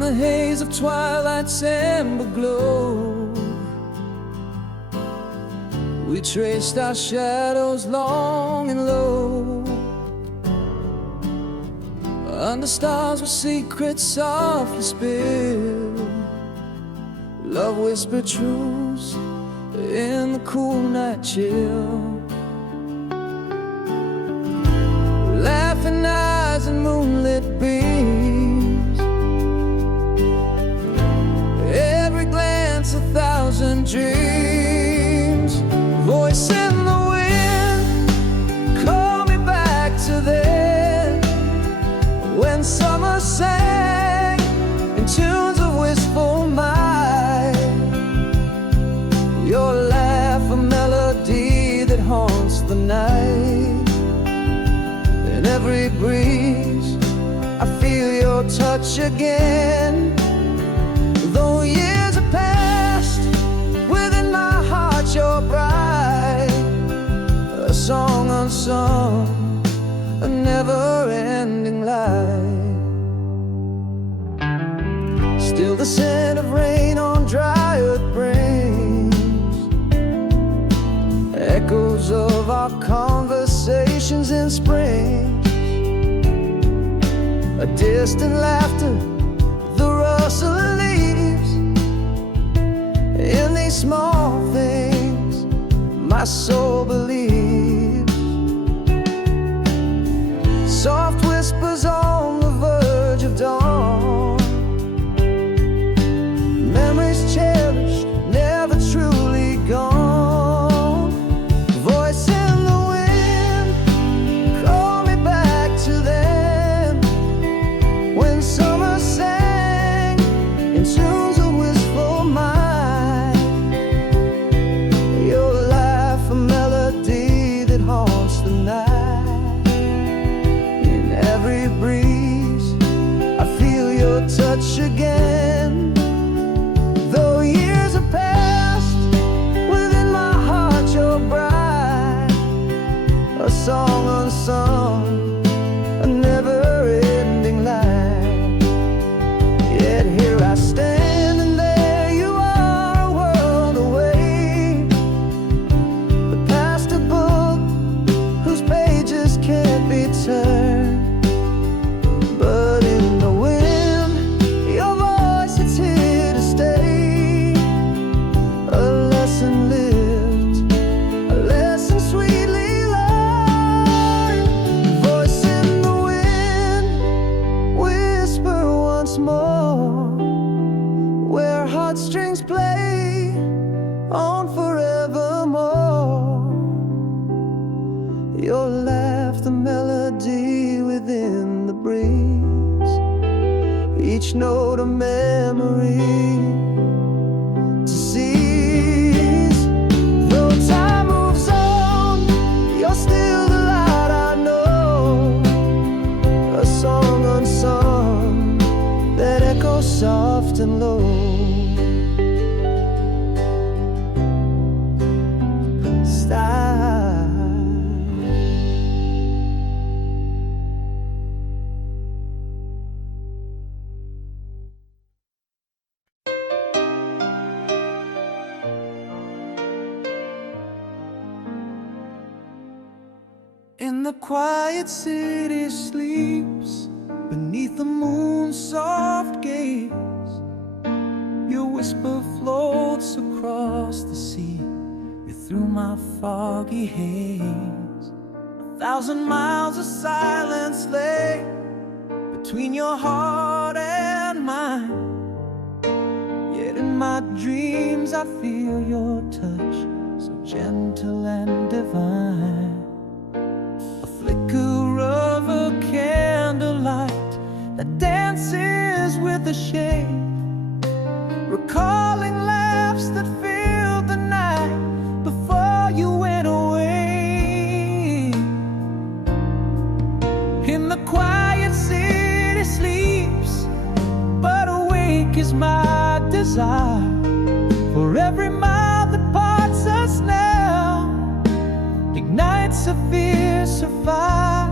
In the haze of twilight's amber glow, we traced our shadows long and low. Under stars with secrets softly spilled, love whispered truths in the cool night chill. Laughing eyes and moonlit beams, every glance a thousand dreams. Voice in the wind, call me back to then, when summer sang in tunes of wistful might. Your laugh a melody that haunts the night. In every breeze I feel your touch again. Though years have passed, within my heart you're bright. A song unsung, a never-ending light. Still the scent of rain on dry earth brings echoes of our conversations in spring. A distant laughter, the rustle of leaves. In these small things my soul believes. Soft whispers on the verge of dawn, memories cherished, never truly gone. Voice in the wind, call me back to them, when summer sang in tunes of wistful mind. Your laugh a melody that haunts the night. In every breeze I feel your touch again. Though years have passed, within my heart you're bright. A song unsung, a never-ending light. Yet here I stand and there you are, a world away. But past a book whose pages can't be turned. But in the wind, your voice, it's here to stay. A lesson lived, a lesson sweetly learned. Voice in the wind, whisper once more, where heartstrings play on forevermore. Your laugh, the melody within the breeze, each note a memory to seize. Though time moves on, you're still the light I know. A song unsung that echoes soft and low. Style. In the quiet city sleeps, beneath the moon's soft gaze. Your whisper floats across the sea, through my foggy haze. 1,000 miles of silence lay between your heart and mine. Yet in my dreams I feel your touch, so gentle and divine. A flicker of a candlelight that dances with the shade, recalling laughs that filled the night before you went away. In the quiet city sleeps, but awake is my desire. For every mile that parts us now ignites a fiercer fire.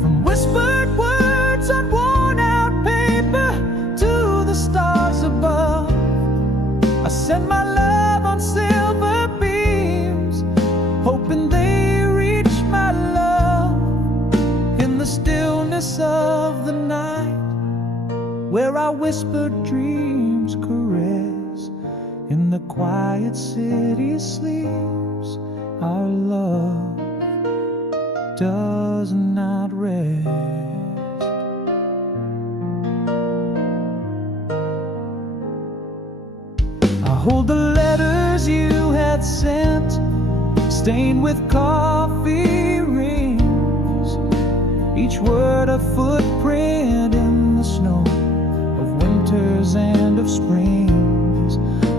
From whispered words on worn out paper to sent my love on silver beams, hoping they reach my love in the stillness of the night, where our whispered dreams caress. In the quiet city sleeps our love, does not rest. I hold the letters you had sent, stained with coffee rings, each word a footprint in the snow of winters and of springs.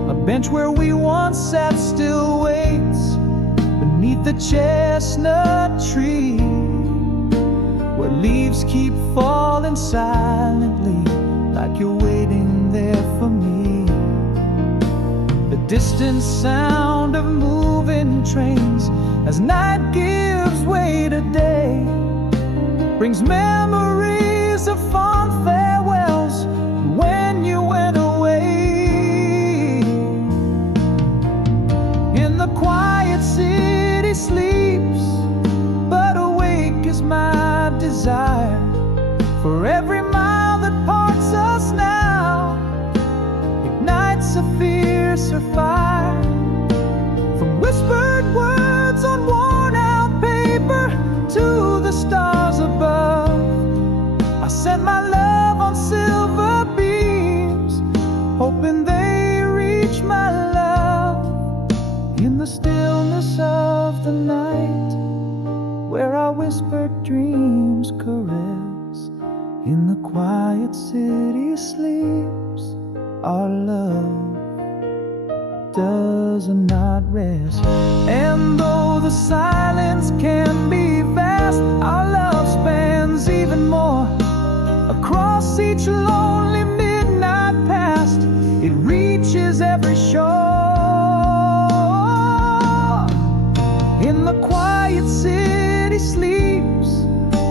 A bench where we once sat still waits beneath the chestnut tree, where leaves keep falling silently, like you're waiting there for me. The distant sound of moving trains as night gives way to day brings memories of fond farewells when you went away. In the quiet city sleeps, but awake is my desire. For every mile that parts us now ignites a fiercer fire. From whispered words on worn out paper to the stars above, I sent my love on silver beams, hoping they reach my love in the stillness of the night, where our whispered dreams caress. In the quiet city sleeps our love, does not rest. And though the silence can be vast, our love spans even more. Across each lonely midnight past, it reaches every shore. In the quiet city sleeps,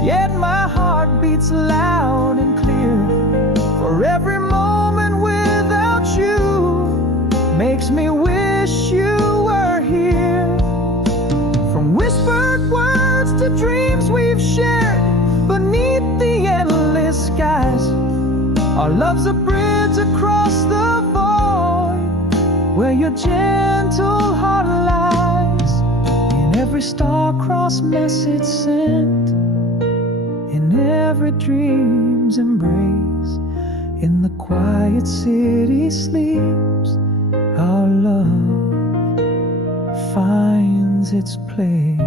yet my heart beats loud and clear. For every moment without you makes me wish you were here. From whispered words to dreams we've shared beneath the endless skies, our love's a bridge across the void, where your gentle heart lies. In every star-crossed message sent, in every dream's embrace, in the quiet city sleeps our love, finds its place.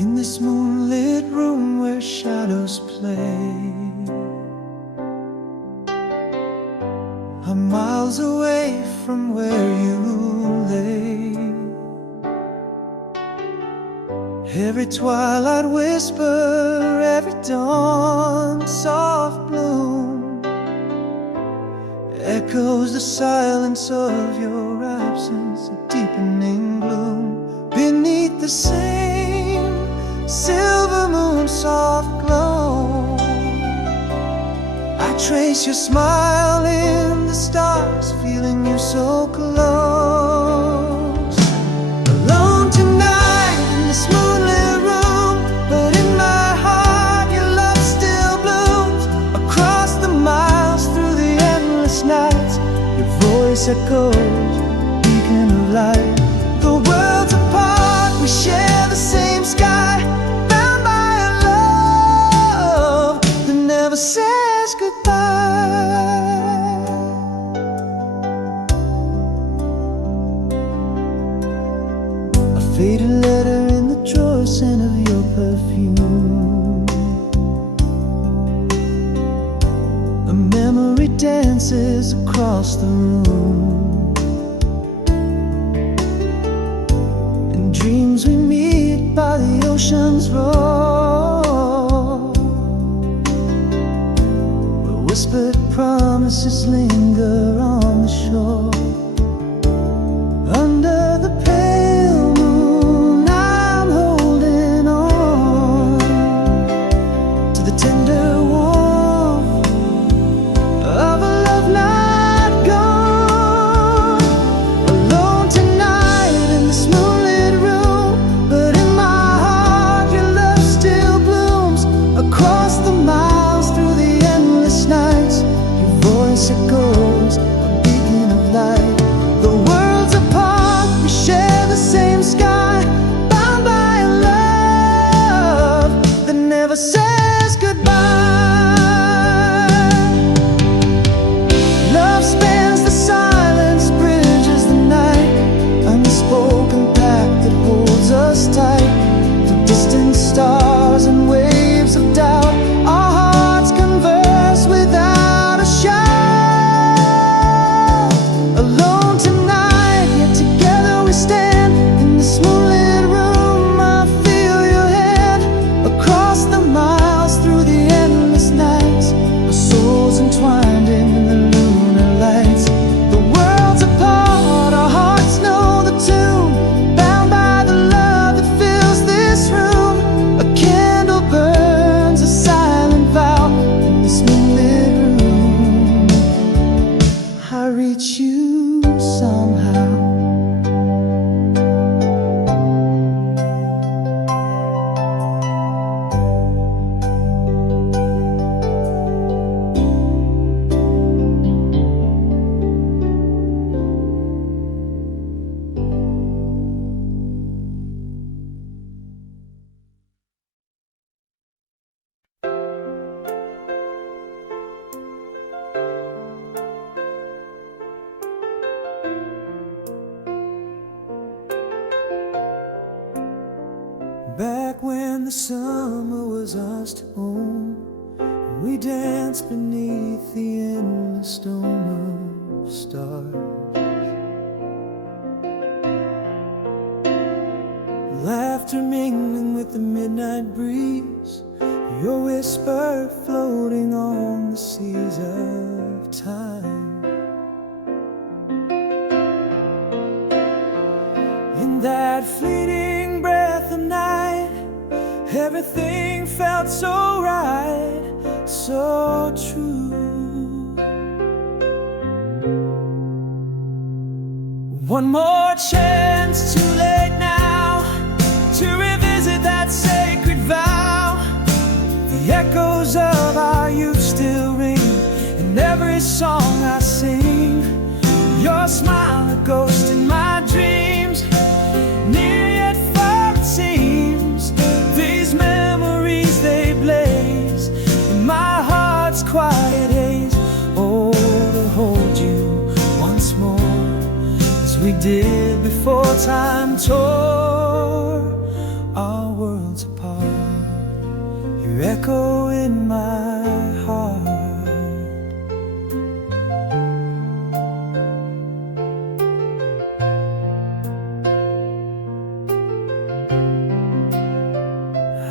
In this moonlit room where shadows play, I'm miles away from where you lay. Every twilight whisper, every dawn soft bloom echoes the silence of your absence, a deepening gloom. Beneath the same silver moon soft glow, I trace your smile in the stars, feeling you so close. Alone tonight in this moonlit room, but in my heart your love still blooms. Across the miles, through the endless nights, your voice echoes, beacon of light. The worlds apart, we share the same sky, bound by a love that never says goodbye. A faded letter in the drawer, scent of your perfume, a memory memory dances across the room. In dreams we meet by the ocean's roar, where whispered promises linger on the shore. Under the pale moon I'm holding on to the tender warmth of a love not gone. Alone tonight in this moonlit room, but in my heart your love still blooms. Across the miles, through the endless nights, your voice echoes, a beacon of light. The world's apart, we share the same sky, bound by a love that never says goodbye. Love spans the silence, bridges the night, unspoken pact that holds us tight. Through distant stars and waves of doubt, our hearts converse without a shout. Alone tonight, yet together we stand in this moonlit room. I feel your hand across the miles, through the endless nights, our souls entwined in the lunar lights. The world's apart, our hearts know the tune, bound by the love that fills this room. A candle burns, a silent vow in this moonlit room. I reach you somehow. Back when the summer was ours to own, we danced beneath the endless dome of stars. Laughter mingling with the midnight breeze, your whisper floating on the seas of time. In that fleeting breath of night, everything felt so right, so true. One more chance, too late now, to revisit that sacred vow. The echoes of our youth still ring in every song I sing. Your smile, a ghost in my dreams, near yet far it seems. These memories, they blaze in my heart's quiet haze. Oh, to hold you once more, as we did before time tore our worlds apart. Your echo in my heart.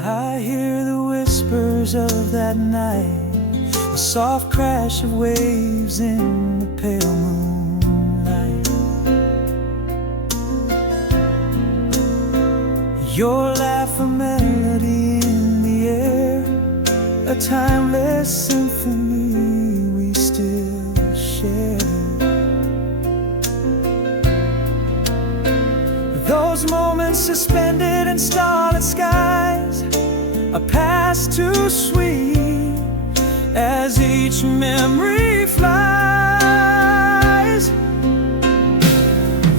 I hear the whispers of that night, the soft crash of waves in the pale moonlight. Your laugh, a melody in the air, a timeless symphony we still share. Those moments suspended in starlit skies, a past too sweet, as each memory flies.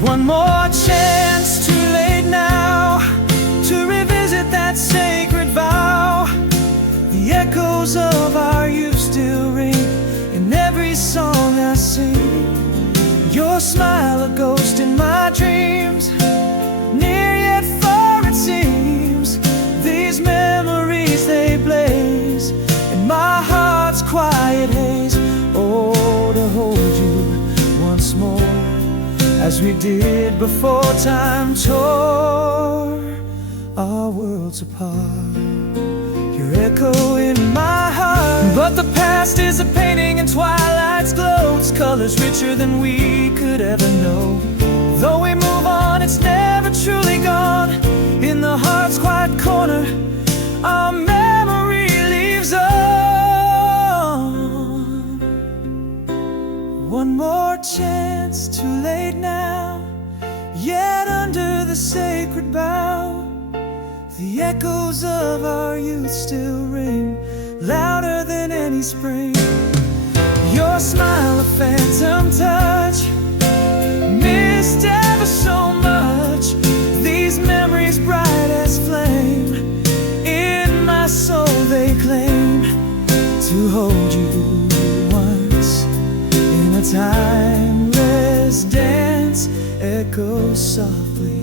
One more chance, too late now, to revisit that sacred vow. The echoes of our youth still ring in every song I sing. Your smile, a ghost in my dreams, near yet far it seems. These memories, they blaze in my heart's quiet haze. Oh, did before time tore our worlds apart. Your echo in my heart. But the past is a painting and twilight's glow. Its colors richer than we could ever know. Though we move on, it's never truly gone. In the heart's quiet corner, our memory lives on. One more chance, too late now. Yet under the sacred bough, the echoes of our youth still ring, louder than any spring. Your smile, a phantom touch, missed ever so much. These memories bright as flame, in my soul they claim to hold you once. In a timeless dance, echo softly